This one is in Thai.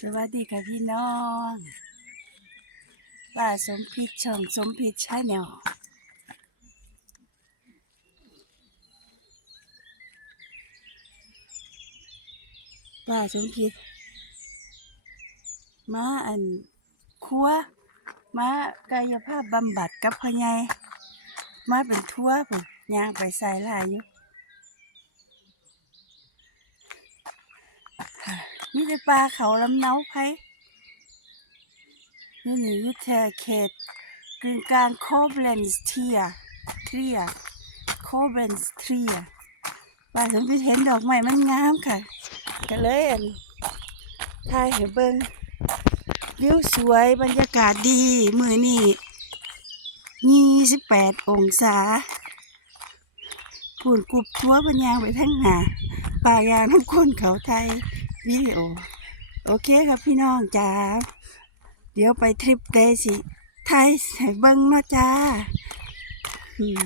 สวัสดีค่ะพี่น้องป้าสมพิษช่องสมพิษชาแนลป้าสมพิษมาอันครัวมากายภาพบำบัดกับพ่อใหญ่มาเป็นทัวร์ผมยางไปใส่ลายอยู่ค่ะ มีแต่ปลาเขาลำเนาไผนี่นี่ยุทธเขตกึ่งกลางโคเบลนส์เทียเทียโคเบลนส์เทียป้าสมพิษเห็นดอกไม้มันงามค่ะก็เลยอันถ่ายให้เบิ่งวิวสวยบรรยากาศดีมือนี่ยี่สิบแปดองศาปุ่นกรุบทัวบรรยางไปทั้งหนาป่ายางทุกคนเขาไทย วิดีโอ โอเคครับพี่น้องจ้า เดี๋ยวไปทริปเดสิไทยใส่เบิ้งเนาะจ้าอืม